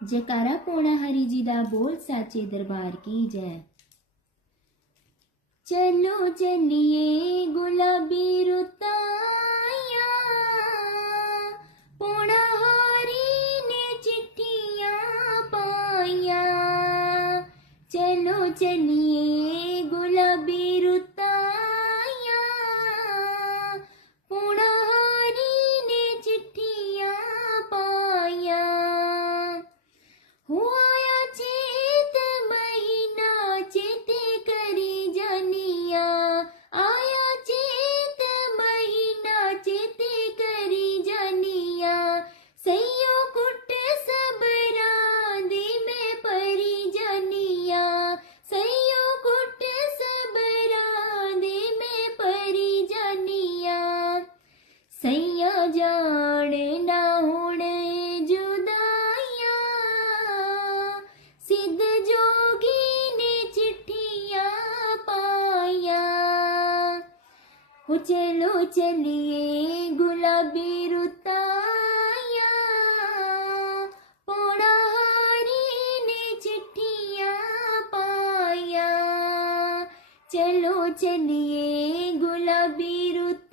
जयकारा पौना हरि जी दा बोल साचे दरबार की जय। चलो चलिए गुलाबी रुताया, पौना हरि ने चिट्ठियां पाया। चलो चलिए गुलाबी रुताया, पौना हरि ने चिट्ठियां पाया। हुआ चेत महीना चेते करी जानिया, आया चेत महीना चेते करी जानिया। सैयो कुट सबरा दे में परी जानिया, सैयो कुट सबरा दे में परी जानिया। सैया जान ना होने जुदाया, सिद्ध जोगी ने चिट्ठियां पाया। हो चलो चलिए गुलाबी रुताया, पौना हरि ने चिट्ठियां पाया। चलो चलिए गुलाबी रुताया,